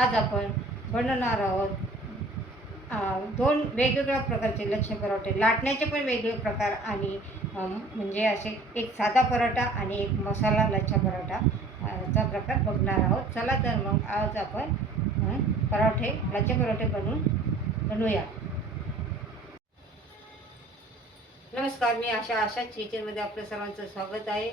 आज आपण बनवणार आहोत दोन वेगवेगळ्या प्रकारचे लक्ष पराठे. लाटण्याचे पण वेगळे प्रकार आणि म्हणजे असे एक साधा पराठा आणि एक मसाला लच्छा पराठा चा प्रकार बघणार आहोत. चला तर मग आज आपण पराठे लच्छे पराठे बनवून बनवूया. नमस्कार मी आशा आशा किचनमध्ये आपलं सर्वांचं स्वागत आहे.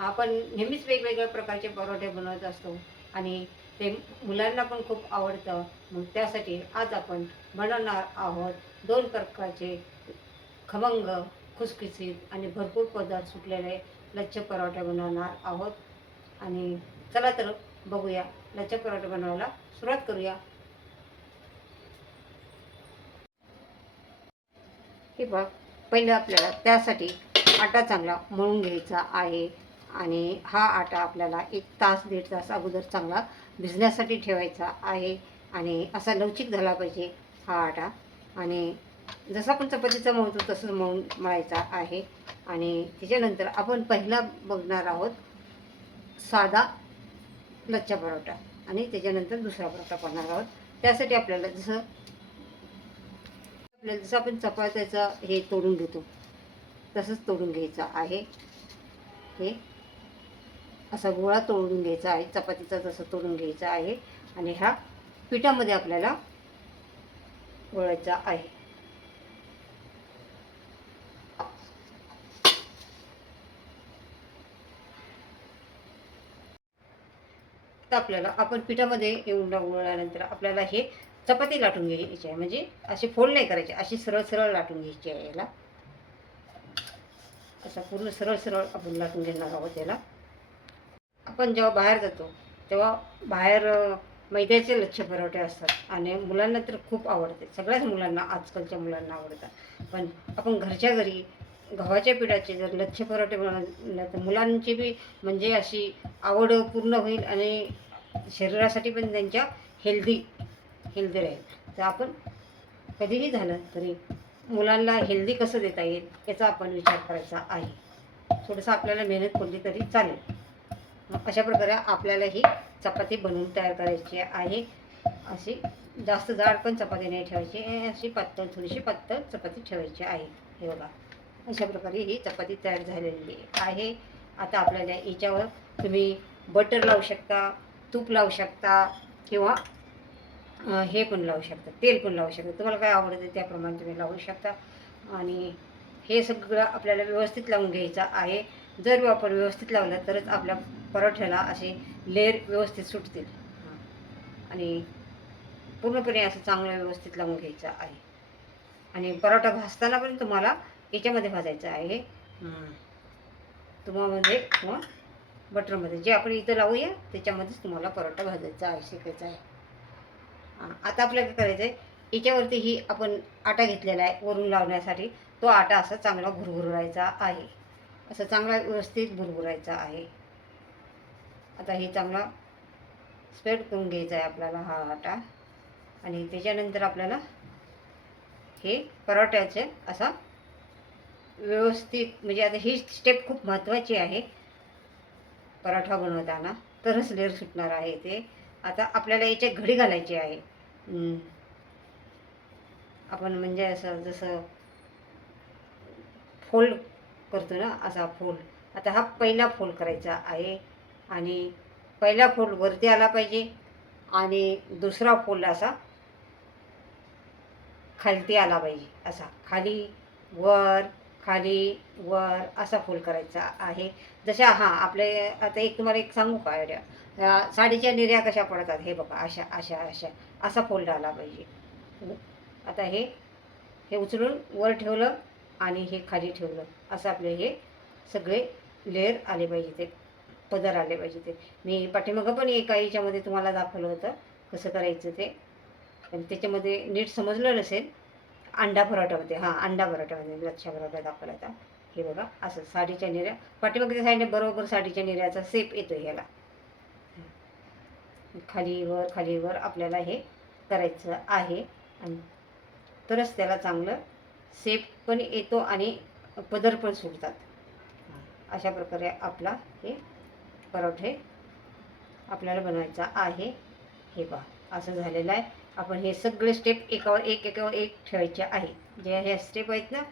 आपण नेहमीच वेगवेगळ्या प्रकारचे पराठे बनवत असतो आणि ते मुलांना पण खूप आवडतं. मग त्यासाठी आज आपण बनवणार आहोत दोन प्रकारचे खमंग खुसखुशीत आणि भरपूर पदार्थ सुटलेले लच्छ पराठे बनवणार आहोत. आणि चला तर बघूया लच्छ पराठे बनवायला सुरुवात करूया. हे बघ पहिलं आपल्याला त्यासाठी आटा चांगला मळून घ्यायचा आहे आणि हा आटा आपल्याला एक तास दीड तास अगोदर चांगला भिजण्यासाठी ठेवायचा आहे आणि असा लवचिक झाला पाहिजे हा आटा. आणि जसा आपण चपातीचा मळतो तसंच मळून मळायचा आहे. आणि त्याच्यानंतर आपण पहिला बघणार आहोत साधा लच्छा परोठा आणि त्याच्यानंतर दुसरा परोठा करणार आहोत. त्यासाठी आपल्याला जसं आपल्याला जसं आपण चपात्याचा हे तोडून घेतो तसंच तोडून घ्यायचं आहे. हे असा गोळा तोडून घ्यायचा आहे चपातीचा तसं तोडून घ्यायचा आहे आणि ह्या पिठामध्ये आपल्याला गोळायचा आहे. तर आपल्याला आपण पिठामध्ये येऊन गोळल्यानंतर आपल्याला हे चपाती लाटून घ्यायची आहे. म्हणजे अशी फोल्ड नाही करायची अशी सरळ सरळ लाटून घ्यायची आहे याला. असा पूर्ण सरळ सरळ आपण लाटून घेणार आहोत याला. आपण जेव्हा बाहेर जातो तेव्हा बाहेर मैद्याचे लच्छे परोठे असतात आणि मुलांना तर खूप आवडते. सगळ्याच मुलांना आजकालच्या मुलांना आवडतात. पण आपण घरच्या घरी गव्हाच्या पिठाचे जर लच्छे परोठे बनवले तर मुलांची बी म्हणजे अशी आवड पूर्ण होईल आणि शरीरासाठी पण त्यांच्या हेल्दी हेल्दी राहील. तर आपण कधीही झालं तरी मुलांना हेल्दी कसं देता येईल याचा आपण विचार करायचा आहे. थोडंसं आपल्याला मेहनत पडली तरी चालेल. अशा प्रकारे आपल्याला ही चपाती बनवून तयार करायची आहे. अशी जास्त जाड पण चपाती नाही ठेवायची. अशी पातळ थोडीशी पातळ चपाती ठेवायची आहे. हे बघा. अशा प्रकारे ही चपाती तयार झालेली आहे. आता आपल्याला याच्यावर तुम्ही बटर लावू शकता तूप लावू शकता किंवा हे पण लावू शकता तेल पण लावू शकता. तुम्हाला काय आवडतं त्याप्रमाणे तुम्ही लावू शकता. आणि हे सगळं आपल्याला व्यवस्थित लावून घ्यायचं आहे. जर आपण व्यवस्थित लावलं तरच आपल्या परोठ्याला असे लेअर व्यवस्थित सुटतील. हां. आणि पूर्णपणे असं चांगलं व्यवस्थित लावून घ्यायचं आहे. आणि परोठा भाजताना पण तुम्हाला याच्यामध्ये भाजायचं आहे. हं. तुपामध्ये किंवा बटरमध्ये. जे आपण इथं लावूया त्याच्यामध्येच तुम्हाला परोठा भाजायचा आहे शेकायचा आहे. हां, आता आपल्याला काय करायचं आहे याच्यावरती ही आपण आटा घेतलेला आहे वरून लावण्यासाठी. तो आटा असा चांगला भुरभुरायचा आहे. असं चांगला व्यवस्थित भुरभुरायचा आहे. आता हे चांगला स्प्रेड करून घ्यायचा आहे आपल्याला हा आटा. आणि त्याच्यानंतर आपल्याला हे पराठ्याचे असा व्यवस्थित म्हणजे आता ही स्टेप खूप महत्त्वाची आहे. पराठा बनवताना तरच लेअर सुटणार आहे ते. आता आपल्याला याच्यात घडी घालायची आहे. आपण म्हणजे असं जसं फोल्ड करतो ना असा फोल्ड आता हा पहिला फोल्ड करायचा आहे आणि पहिला फोल्ड वरती आला पाहिजे आणि दुसरा फोल्ड असा खालती आला पाहिजे. असा खाली वर खाली वर असा फोल्ड करायचा आहे. जशा हां आपले आता एक तुम्हाला एक सांगू का आयडिया साडीच्या निर्या कशा पडतात हे बघा अशा अशा अशा असा फोल्ड आला पाहिजे. आता हे हे उचलून वर ठेवलं आणि हे खाली ठेवलं. असं आपले हे सगळे लेअर आले पाहिजे ते. पदर आले पाहिजे ते. मी पाठीमागं पण एका याच्यामध्ये तुम्हाला दाखवलं होतं कसं करायचं ते. पण त्याच्यामध्ये नीट समजलं नसेल अंडा पराठामध्ये. हां अंडा पराठामध्ये. लच्छा पराठा दाखवला होता. हे बघा असं साडीच्या निर्या पाठीमागच्या साईडने बरोबर साडीच्या निर्याचा सेप येतो ह्याला. खालीवर खालीवर आपल्याला हे करायचं आहे. आणि तरच त्याला चांगलं सेप पण येतो आणि पदर पण सुटतात अशा प्रकारे आपला हे परोठे आपल्याला बनवायचा आहे. हे पहा असं झालेलं आहे. आपण हे सगळे स्टेप एकावर एक एकावर एक ठेवायचे आहे. जे ह्या स्टेप आहेत ना.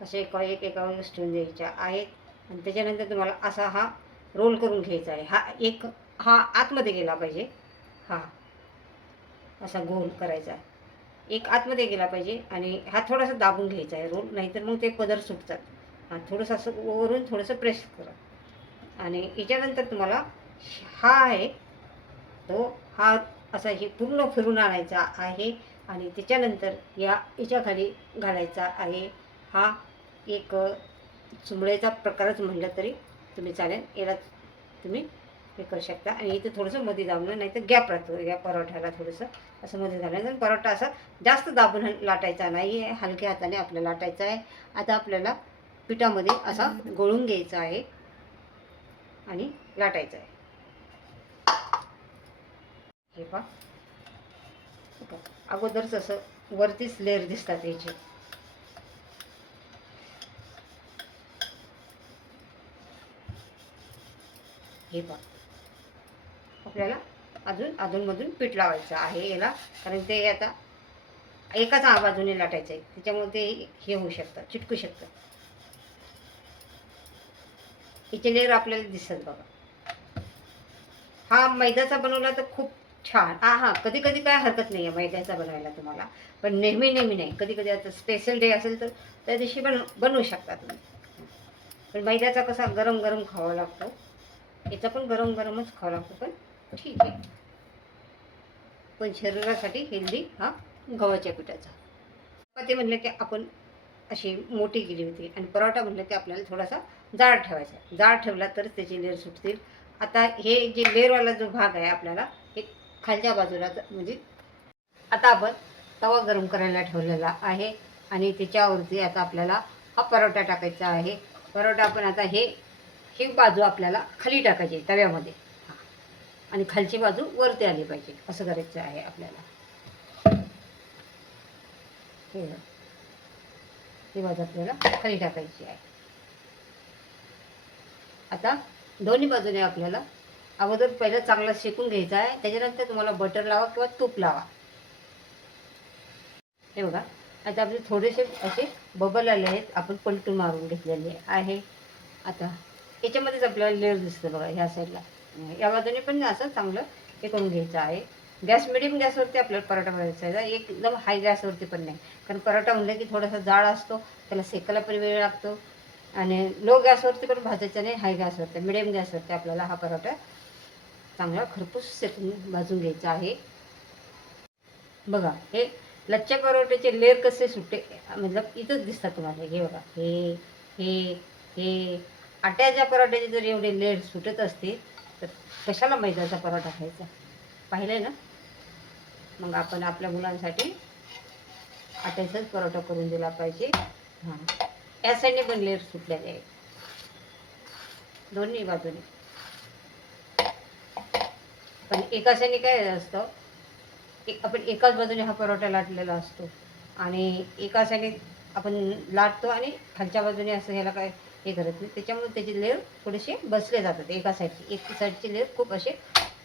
असे एकावर एक एकावर एक ठेवून द्यायच्या आहेत. आणि त्याच्यानंतर तुम्हाला असा हा रोल करून घ्यायचा आहे. हा एक हा आतमध्ये गेला पाहिजे. हा. असा गोल करायचा एक आतमध्ये गेला पाहिजे आणि हा थोडासा दाबून घ्यायचा आहे रोल नाहीतर मग ते पदर सुटतात. हा थोडंसं असं वरून थोडंसं प्रेस करा. आणि याच्यानंतर तुम्हाला हा आहे तो हा असा हे पूर्ण फिरून आणायचा आहे आणि त्याच्यानंतर या याच्याखाली घालायचा आहे. हा एक चुंबळेचा प्रकारच म्हटलं तरी तुम्ही चालेल. याला तुम्ही हे करू शकता. आणि इथं थोडंसं मध्ये दाबलं नाही तर गॅप राहतो या परोठ्याला थोडंसं. असं मध्ये दाबलं आणि परोठा असा जास्त दाबून लाटायचा नाही आहे हलक्या हाताने आपल्याला लाटायचा आहे. आता आपल्याला पिठामध्ये असा गोळून घ्यायचा आहे आणि लाटायचं आहे. हे पहा. अगोदरच असं वरतीच लेअर दिसतात याचे. हे पहा. आपल्याला अजून अधूनमधून पीठ लावायचं आहे याला. कारण ते आता एकाच बाजूने लाटायचं आहे. त्याच्यामुळे ते हे होऊ शकतं चिटकू शकतं. याचे लेअर आपल्याला दिसत बघा. हा मैद्याचा बनवला तर खूप छान. हा हा कधी कधी काय हरकत नाही आहे मैद्याचा बनवायला तुम्हाला. पण नेहमी नेहमी नाही. कधी कधी आता स्पेशल डे असेल तर त्या दिवशी पण बनवू शकता तुम्ही. पण मैद्याचा कसा गरम गरम खावा लागतो. याचा पण गरम गरमच खावा लागतो. पण ठीक आहे. पण शरीरासाठी हेल्दी हा गव्हाच्या पिठाचा. चपाती म्हणलं की आपण अशी मोठी केली होती आणि परोठा म्हणलं की आपल्याला थोडासा जाड ठेवायचा जाड ठेवला तरच त्याचे लेअर सुटतील. आता हे जे लेअरवाला जो भाग आहे आपल्याला हे खालच्या बाजूला म्हणजे आता आपण तवा गरम करायला ठेवलेला आहे आणि त्याच्यावरती आता आपल्याला हा परोठा टाकायचा आहे. परोठा आपण आता हे ही बाजू आपल्याला खाली टाकायची तव्यामध्ये. आणि खालची बाजू वरती आली पाहिजे. असं करायचं आहे आपल्याला. हे ही बाजू आपल्याला खाली टाकायची आहे. आता दोन्ही बाजूने आपल्याला अगोदर पहिलं चांगलं शेकून घ्यायचं आहे. त्याच्यानंतर तुम्हाला बटर लावा किंवा तूप लावा. हे बघा. आता आपले थोडेसे असे बबल आले आहेत. आपण पलटून मारून घेतलेले आहे. आता याच्यामध्येच आपल्याला लेअर दिसतं बघा ह्या साईडला या बाजूने पण असं चांगलं हे करून घ्यायचं आहे. गॅस मिडियम गॅसवरती आपल्याला पराठा बनायचा आहे. एकदम हाय गॅसवरती पण नाही. कारण पराठा म्हणलं की थोडासा जाड असतो त्याला शेकायला पण वेळ लागतो. आणि लो गॅसवरती पण भाजायचा नाही हाय गॅसवरती. मिडियम गॅसवरती आपल्याला हा पराठा चांगला खरपूस सेकून भाजून घ्यायचा आहे. बघा हे लच्च्या पराठ्याचे लेअर कसे सुटे मतलब इथंच दिसतात तुम्हाला. हे बघा हे हे हे. आट्याच्या पराठ्याचे जर एवढे लेअर सुटत असते तर कशाला मैद्याचा परोठा खायचा? पाहिलं ना? मग आपण आपल्या मुलांसाठी आट्याचाच परोठा करून दिला पाहिजे. हां. या साईडने पण लेअर सुटलेले आहेत. दोन्ही बाजूने. पण एका साईडने काय असतं? एक आपण एकाच बाजूने हा परोठा लाटलेला असतो. आणि एका साईडने आपण लाटतो आणि खालच्या बाजूने असं ह्याला काय हे करत नाही त्याच्यामुळे त्याचे लेअर थोडेसे बसले जातात एका साईडचे एक साईडचे लेअर खूप असे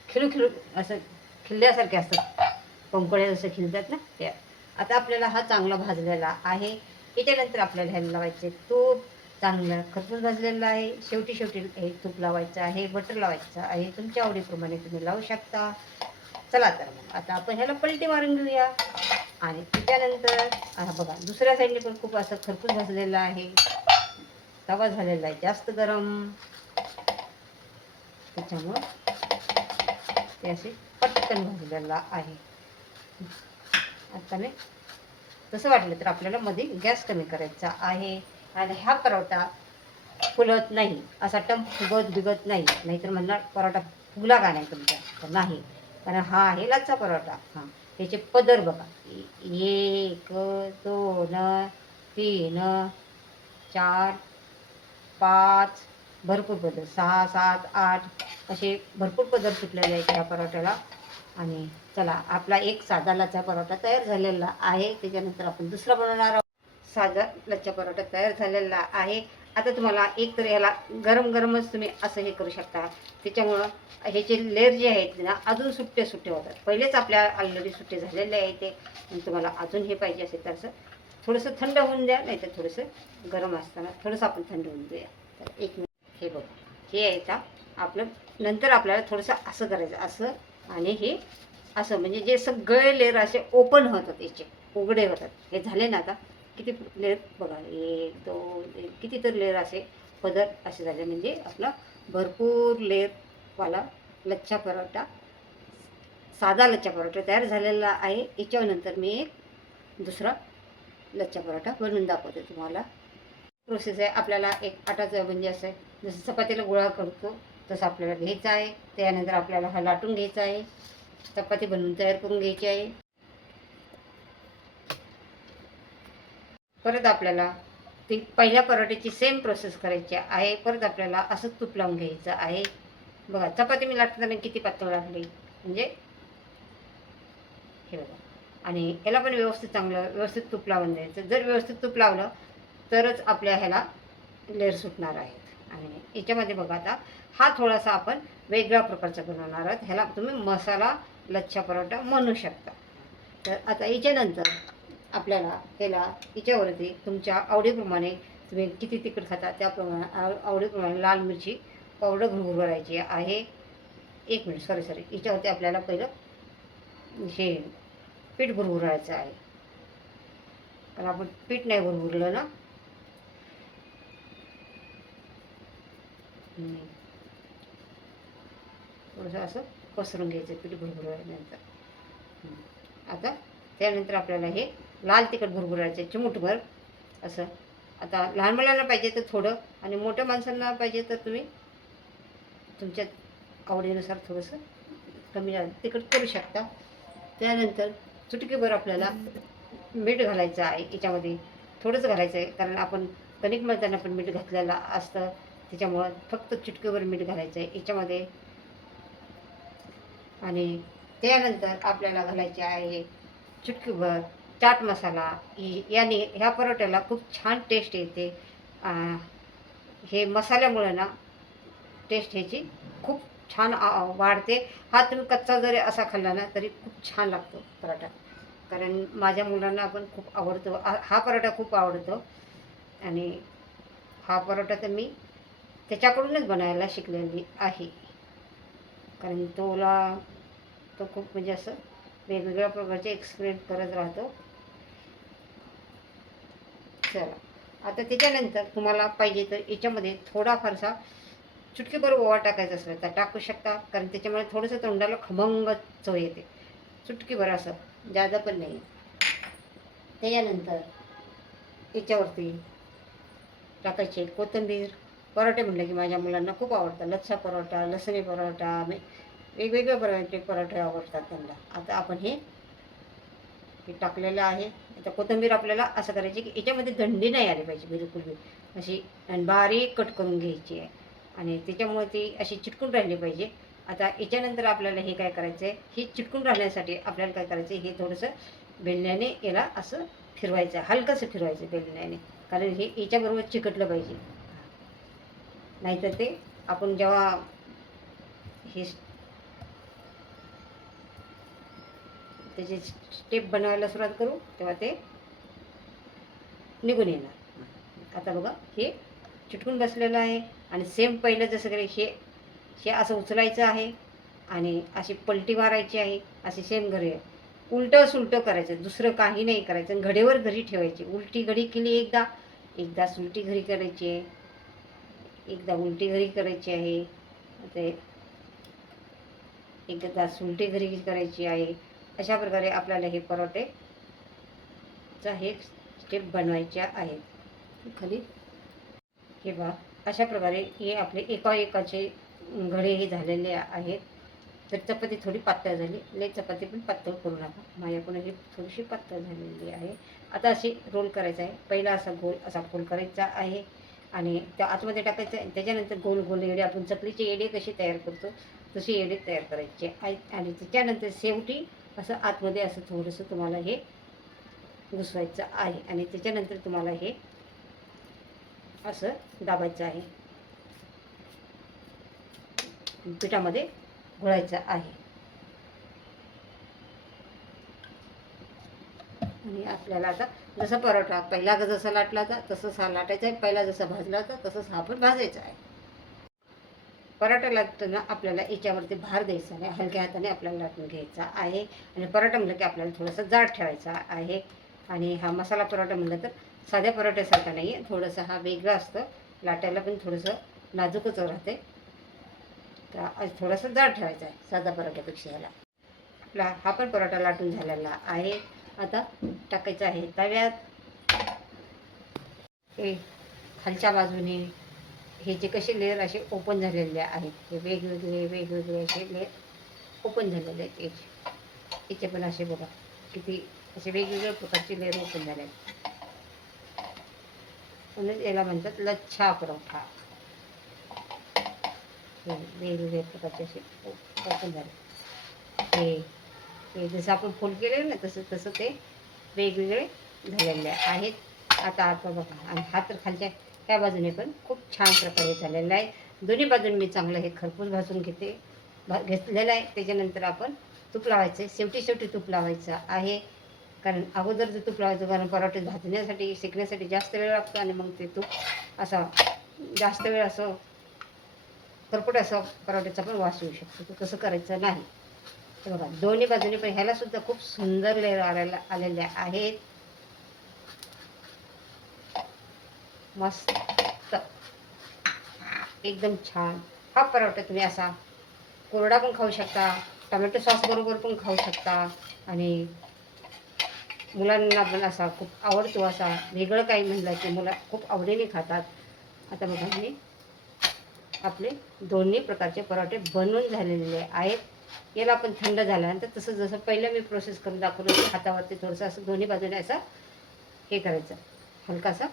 खिळू खिळू असं खिल्ल्यासारखे असतात. पंकोळ्या जसं खिलतात ना त्या. आता आपल्याला हा चांगला भाजलेला आहे. त्याच्यानंतर आपल्याला ह्याला लावायचे तूप. चांगलं खरपूस भाजलेलं आहे. शेवटी शेवटी हे तूप लावायचं आहे. बटर लावायचं आहे. तुमच्या आवडीप्रमाणे तुम्ही लावू शकता. चला तर मग. आता आपण ह्याला पलटी मारून घेऊया. आणि त्याच्यानंतर हा बघा दुसऱ्या साईडने पण खूप असं खरपूस भाजलेलं आहे. तवा झालेला आहे. जास्त गरम. त्याच्यामुळं ते असे पटकन भाजलेला आहे. आता मी तसं वाटलं तर आपल्याला मध्ये गॅस कमी करायचा आहे. आणि हा परोठा फुलत नाही. असा टम फुगत बिगत नाही. नाहीतर म्हणणार परोठा फुगला का नाही तुमचा तर नाही. कारण हा आहे लाचा परोठा. हां. त्याचे पदर बघा. एक दोन तीन चार पाच भरपूर पदर सहा सात आठ असे भरपूर पदर सुटलेले आहेत या पराठ्याला. आणि चला आपला एक साधा लच्छा पराठा तयार झालेला आहे. त्याच्यानंतर आपण दुसरा बनवणार आहोत. साधा लच्छा पराठा तयार झालेला आहे. आता तुम्हाला एक तर ह्याला गरम गरमच तुम्ही असं हे करू शकता. त्याच्यामुळं ह्याचे लेअर जे आहेत ना अजून सुट्टे सुट्टे होतात. पहिलेच आपल्या ऑलरेडी सुट्टे झालेले आहे ते. तुम्हाला अजून हे पाहिजे असेल तर असं थोडंसं थंड होऊन द्या नाही तर थोडंसं गरम असताना थोडंसं आपण थंड होऊन देऊया. तर एक मिनिट हे बघा. हे आहे आता आपलं नंतर आपल्याला थोडंसं असं करायचं असं आणि हे असं. म्हणजे जे सगळे लेअर असे ओपन होतात याचे उघडे होतात. हे झाले ना आता किती लेअर बघा एक दोन तीन किती तर लेअर असे पदर असे झाले. म्हणजे आपला भरपूर लेअरवाला लच्छा पराठा साधा लच्छा पराठा तयार झालेला आहे. याच्यानंतर मी एक दुसरा लच्छा पराठा बनवून दाखवते तुम्हाला. प्रोसेस आहे आपल्याला एक आटाचं म्हणजे असं आहे जसं चपातीला गोळा करतो तसं आपल्याला घ्यायचं आहे. त्यानंतर आपल्याला हा लाटून घ्यायचा आहे. चपाती बनवून तयार करून घ्यायची आहे. परत आपल्याला ती पहिल्या पराठ्याची सेम प्रोसेस करायची आहे. परत आपल्याला असंच तूप लावून घ्यायचं आहे. बघा चपाती मी लाटताना किती पातळ लागली. म्हणजे हे बघा. आणि याला पण व्यवस्थित चांगलं व्यवस्थित तूप लावून द्यायचं. जर व्यवस्थित तूप लावलं तरच आपल्या ह्याला लेअर सुटणार आहेत. आणि याच्यामध्ये बघा आता हा थोडासा आपण वेगळ्या प्रकारचा बनवणार आहोत. ह्याला तुम्ही मसाला लच्छा परोठा म्हणू शकता. तर आता याच्यानंतर आपल्याला त्याला याच्यावरती तुमच्या आवडीप्रमाणे तुम्ही किती तिखट खाता त्याप्रमाणे आवडीप्रमाणे लाल मिरची पावडर भुरभुरायची आहे. एक मिनिट सॉरी सॉरी याच्यावरती आपल्याला पहिलं हे पीठ भरभुरायचं आहे. कारण आपण पीठ नाही भुरभुरलं ना? थोडंसं असं पसरून घ्यायचं पीठ भुरभुरल्यानंतर. आता त्यानंतर आपल्याला हे लाल तिखट भरभुरायचं चिमूटभर. असं. आता लहान मुलांना पाहिजे तर थोडं आणि मोठ्या माणसांना पाहिजे तर तुम्ही तुमच्या आवडीनुसार थोडंसं कमी जास्त तिखट करू शकता. त्यानंतर चुटकीभर आपल्याला मीठ घालायचं आहे याच्यामध्ये थोडंच घालायचं आहे. कारण आपण कणिक मळताना पण मीठ घातलेलं असतं. त्याच्यामुळं फक्त चुटकीभर मीठ घालायचं आहे याच्यामध्ये. आणि त्यानंतर आपल्याला घालायचे आहे चुटकीभर चाट मसाला. याने ह्या पराठ्याला खूप छान टेस्ट येते. हे मसाल्यामुळं ना टेस्ट ह्याची खूप छान वाढते. हा तुम्ही कच्चा जरी असा खाल्ला ना तरी खूप छान लागतो पराठा. कारण माझ्या मुलांना पण खूप आवडतो. हा पराठा खूप आवडतो. आणि हा पराठा तर मी त्याच्याकडूनच बनायला शिकलेली आहे. कारण तोला तो खूप म्हणजे असं वेगवेगळ्या प्रकारचे एक्सपिरियन्स करत राहतो. चला. आता त्याच्यानंतर तुम्हाला पाहिजे तर याच्यामध्ये थोडाफारसा चुटकीभर ओवा टाकायचा असला तर टाकू शकता. कारण त्याच्यामुळे थोडंसं तोंडाला खमंग चव येते. चुटकीभर असं. जादा पण नाही. त्याच्यानंतर याच्यावरती टाकायचे कोथिंबीर पराठे म्हटलं की माझ्या मुलांना खूप आवडतात. लच्छा परोठा लसणी परोठा वेगवेगळ्या प्रकारचे पराठे आवडतात त्यांना. आता आपण हे हे टाकलेलं आहे. आता कोथिंबीर आपल्याला असं करायची की याच्यामध्ये दंडी नाही आली पाहिजे बिलकुल बी. अशी आणि बारीक कट करून घ्यायची आहे. आणि त्याच्यामुळे ती अशी चिटकून राहिली पाहिजे. आता याच्यानंतर आपल्याला हे काय करायचं आहे हे चिटकून राहण्यासाठी आपल्याला काय करायचं आहे हे थोडंसं बेलण्याने याला असं फिरवायचं आहे. हलकंसं फिरवायचं बेलण्याने. कारण हे याच्याबरोबर चिकटलं पाहिजे. नाहीतर ते आपण जेव्हा हे त्याचे स्टेप बनवायला सुरुवात करू तेव्हा ते निघून येणार. आता बघा हे चिटकून बसलेलं आहे. आणि सेम पहिलं जसं करे हे हे असं उचलायचं आहे आणि अशी पलटी मारायची आहे अशी सेम घडी उलटं सुलटं करायचं दुसरं काही नाही करायचं आणि घडीवर घडी ठेवायची. उलटी घडी केली एकदा एकदा सुलटी घडी करायची आहे एकदा उलटी घडी करायची आहे ते एकदा सुलटी घडी करायची आहे. अशा प्रकारे आपल्याला हे परोठे चा हे स्टेप बनवायच्या आहेत. खाली. हे बघा अशा प्रकारे हे आपले एका एकाचे घडे हे झालेले आहेत. तर चपाती थोडी पातळ झाली. लई चपाती पण पातळ करू नका. माझ्याकडून ही थोडीशी पातळ झालेली आहे. आता अशी रोल करायचा आहे. पहिला असा गोल असा गोल करायचा आहे. आणि त्या आतमध्ये टाकायचं आहे. त्याच्यानंतर गोल गोल येडे आपण चकलीचे येडे कसे तयार करतो तसे येडे तयार करायचे आहेत. आणि त्याच्यानंतर शेवटी असं आतमध्ये असं थोडंसं तुम्हाला हे घुसवायचं आहे. आणि त्याच्यानंतर तुम्हाला हे असं दाबायचं आहे. पिठामध्ये घोळायचं आहे. आणि आपल्याला आता जसं परोठा पहिला ग जसा लाटला होता तसंच हा लाटायचा आहे. पहिला जसा भाजला होता तसंच हा पण भाजायचा आहे. पराठा लाटताना आपल्याला याच्यावरती भार द्यायचा नाही. हलक्या हाताने आपल्याला लाटून घ्यायचा आहे. आणि पराठा म्हणलं की आपल्याला थोडंसं जाड ठेवायचा आहे. आणि हा मसाला पराठा म्हणलं तर साध्या पराठ्यासारखा नाही आहे थोडंसं हा वेगळा असतं. लाटायला पण थोडंसं नाजूकच राहते. तर आज जाड ठेवायचा आहे साधा पराठ्यापेक्षा ह्याला. आपला हा पण पराठा लाटून झालेला आहे. आता टाकायचं आहे तव्यात. हे खालच्या बाजूने हे जे कसे लेअर असे ओपन झालेले आहेत हे वेगवेगळे वेगवेगळे असे लेअर ओपन झालेले आहेत. याचे याचे पण असे बघा किती असे वेगवेगळ्या प्रकारचे लेअर ओपन झाले आहेत. म्हणून याला म्हणतात लच्छा परोठा. वेगवेगळ्या प्रकारचे असे ओपन झाले. हे हे जसं आपण फोल्ड केले ना तसं तसं ते वेगवेगळे झालेले आहेत. आता आता बघा आणि हा तर खालच्या त्या बाजूने पण खूप छान प्रकारे झालेला आहे. दोन्ही बाजूने मी चांगलं हे खरपूस भाजून घेते भा घेतलेलं आहे. त्याच्यानंतर आपण तूप लावायचं. आहे शेवटी शेवटी तूप लावायचं आहे. कारण अगोदर जर तूप लावायचं कारण पराठे भाजण्यासाठी शिकण्यासाठी जास्त वेळ लागतो आणि मग ते तूप असा जास्त वेळ असं खरपूट असा पराठ्याचा पण वास येऊ शकतो. तर तसं करायचं नाही. तर बघा दोन्ही बाजूने पण ह्याला सुद्धा खूप सुंदर लेअर आलेला आलेल्या आहेत. मस्त. एकदम छान. हा पराठा तुम्ही असा कोरडा पण खाऊ शकता टोमॅटो सॉस बरोबर पण खाऊ शकता आणि मुलांना पण असा खूप आवडतो असा. वेगळं काही म्हणलं की मुलं खूप आवडीने खातात. आता बघा मी आपले दोन्ही प्रकारचे पराठे बनवून झालेले आहेत. याला पण थंड झाल्यानंतर तसं जसं पहिलं मी प्रोसेस करून दाखवलं होतं हातावरती थोडंसं असं दोन्ही बाजूने असं हे करायचं. हलकासा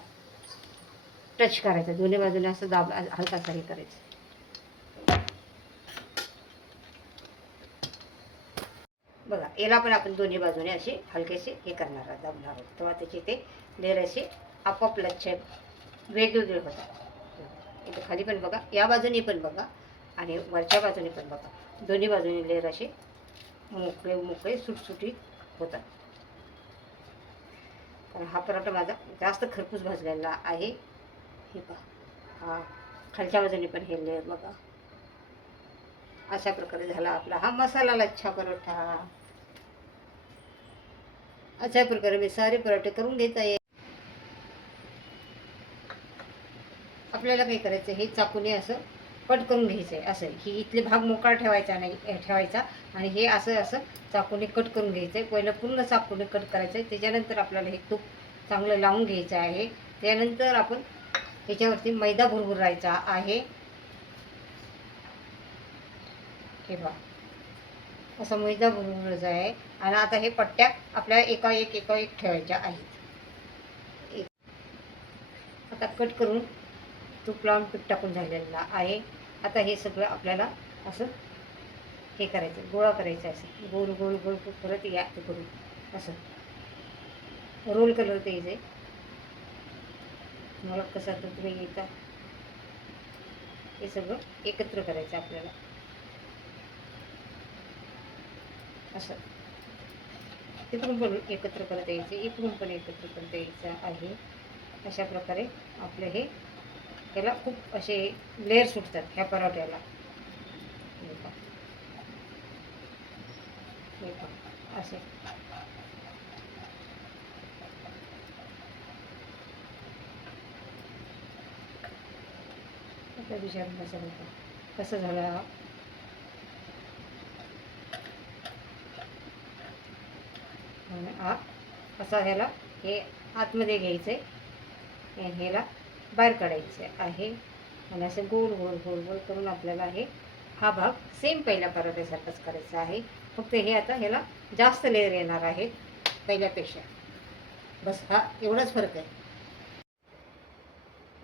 टच करायचा. दोन्ही बाजूने असं दाब हलकासा हे करायचं. बघा याला पण आपण दोन्ही बाजूने असे हलकेसे हे करणार आहोत दाबणार आहोत. तेव्हा त्याचे ते लेर असे आपोआप वेगवेगळे होतात. इथं खाली पण बघा या बाजूने पण बघा आणि वरच्या बाजूने पण बघा. दोन्ही बाजूने लेअर असे मोकळे मोकळे सुटसुटीत होतात. कारण हा पराठा माझा जास्त खरपूस भाजलेला आहे. हे पहा हा खालच्या बाजूने पण हे लेअर बघा. अशा प्रकारे झाला आपला हा मसाला लच्छा परोठा. अशा प्रकारे मी सारे पराठे करून घेत आहे. आपल्याला काय करायचं? हे चाकूने असं कट करून घ्यायचं आहे असं. ही इथले भाग मोकळा ठेवायचा नाही ठेवायचा. आणि हे असं असं चाकूने कट करून घ्यायचं आहे पहिलं पूर्ण चाकूने कट करायचं आहे त्याच्यानंतर आपल्याला हे तूप चांगलं लावून घ्यायचं आहे. त्यानंतर आपण त्याच्यावरती मैदा भुरभुरायचा आहे. हे बघा. असं मैदा भुरभुरायचा आहे. आणि आता हे पट्ट्या आपल्या एका एक एका एक ठेवायच्या आहेत. एक. आता कट करून तूप लावून पीठ टाकून झालेला आहे. आता हे सगळं आपल्याला असं हे करायचं गोळा करायचं असं. गोल गोल गोल परत या ते करून असं. रोल कलर ते यायचे मला कसं तर तुम्ही येता. हे सगळं एकत्र करायचं आपल्याला. असं. तिकडून पण एकत्र करत यायचं इकडून पण एकत्र करता यायचं आहे. अशा प्रकारे आपलं हे त्याला खूप असे लेअर सुटतात ह्या पराठ्याला. हे पहा. हे पहा, असे. विचारून कसं कसं झालं हा? हा असा ह्याला हे आतमध्ये घ्यायचं आहे ह्याला बाहेर काढायचे आहे. आणि असं गोल गोल गोल गोल करून आपल्याला हे हा भाग सेम पहिल्या पराठ्यासारखाच करायचा आहे. फक्त हे आता ह्याला जास्त लेअर येणार आहे पहिल्यापेक्षा. बस हा एवढाच फरक आहे.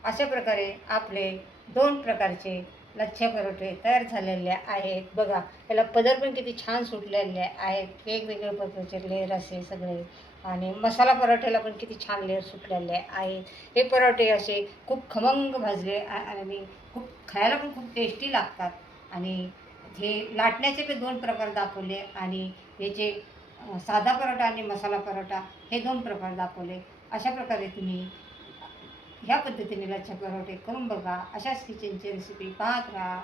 अशा प्रकारे आपले दोन प्रकारचे लच्छे परोठे तयार झालेले आहेत. बघा त्याला पदर पण किती छान सुटलेले आहेत. वेगवेगळे प्रकारचे लेअर असे सगळे. आणि मसाला पराठ्याला पण किती छान लेअर सुटलेले आहेत. हे पराठे असे खूप खमंग भाजले आ- आणि खूप खायला पण खूप टेस्टी लागतात. आणि हे लाटण्याचे पण दोन प्रकार दाखवले आणि याचे साधा पराठा आणि मसाला पराठा हे दोन प्रकार दाखवले. अशा प्रकारे तुम्ही ह्या पद्धतीने लच्छा परोठे करून बघा. अशाच किचनची रेसिपी पाहत राहा.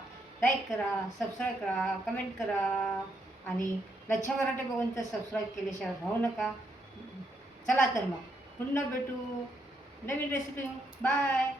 लाईक करा सबस्क्राईब करा कमेंट करा. आणि लच्छा पराठे बघून तर सबस्क्राईब केल्याशिवाय राहू नका. चला तर मग. पुन्हा भेटू. नवीन रेसिपी बाय